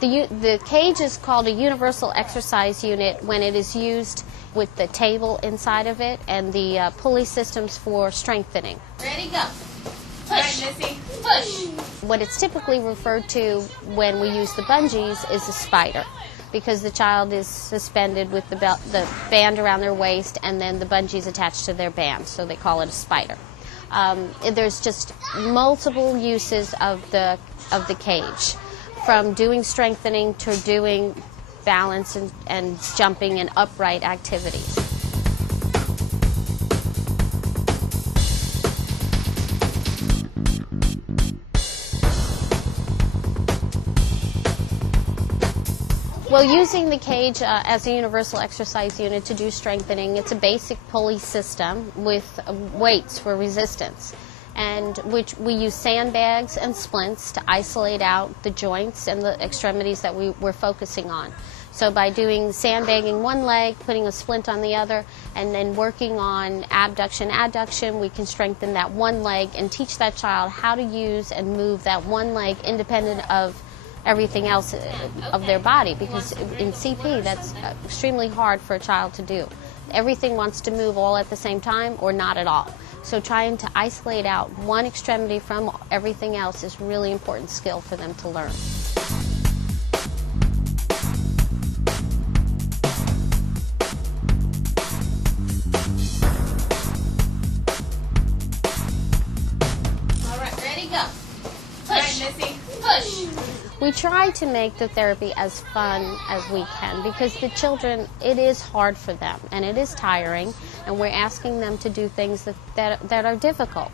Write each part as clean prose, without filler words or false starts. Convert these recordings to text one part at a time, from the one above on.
The cage is called a universal exercise unit when it is used with the table inside of it and the pulley systems for strengthening. Ready, go. Push. Right, Missy. Push. What it's typically referred to when we use the bungees is a spider, because the child is suspended with the band around their waist and then the bungees attached to their band, so they call it a spider. There's just multiple uses of the cage, from doing strengthening to doing balance and jumping and upright activities. Well, using the cage as a universal exercise unit to do strengthening, it's a basic pulley system with weights for resistance, and which we use sandbags and splints to isolate out the joints and the extremities that we're focusing on. So by doing sandbagging one leg, putting a splint on the other, and then working on abduction, adduction, we can strengthen that one leg and teach that child how to use and move that one leg independent of everything else of their body, because in CP that's extremely hard for a child to do. Everything wants to move all at the same time or not at all. So trying to isolate out one extremity from everything else is a really important skill for them to learn. All right, ready, go. Push. Right, Missy. Push. We try to make the therapy as fun as we can, because the children, it is hard for them and it is tiring, and we're asking them to do things that are difficult.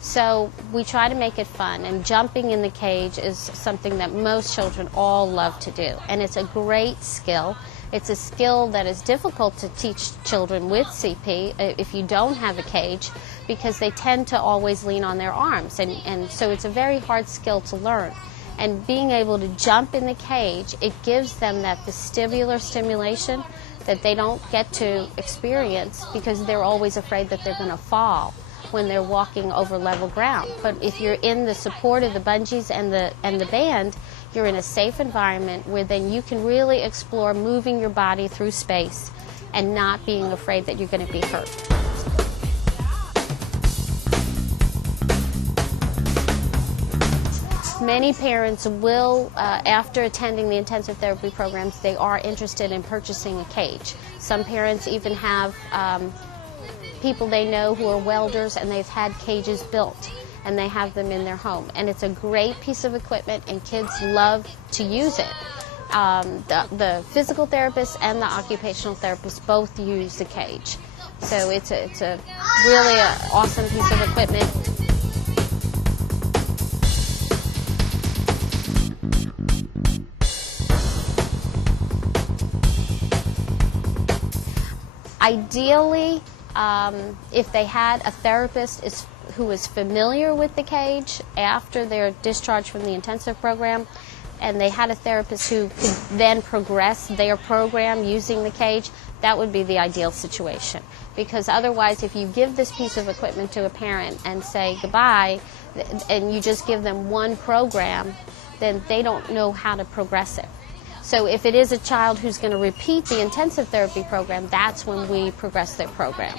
So we try to make it fun, and jumping in the cage is something that most children all love to do, and it's a great skill. It's a skill that is difficult to teach children with CP if you don't have a cage, because they tend to always lean on their arms, and so it's a very hard skill to learn. And being able to jump in the cage, it gives them that vestibular stimulation that they don't get to experience because they're always afraid that they're going to fall when they're walking over level ground. But if you're in the support of the bungees and the band, you're in a safe environment where then you can really explore moving your body through space and not being afraid that you're going to be hurt. Many parents will, after attending the intensive therapy programs, they are interested in purchasing a cage. Some parents even have people they know who are welders, and they've had cages built, and they have them in their home. And it's a great piece of equipment, and kids love to use it. The physical therapist and the occupational therapist both use the cage. So it's a really awesome piece of equipment. Ideally, if they had a therapist who is familiar with the cage after they're discharged from the intensive program, and they had a therapist who could then progress their program using the cage, that would be the ideal situation. Because otherwise, if you give this piece of equipment to a parent and say goodbye, and you just give them one program, then they don't know how to progress it. So if it is a child who's going to repeat the intensive therapy program, that's when we progress their program.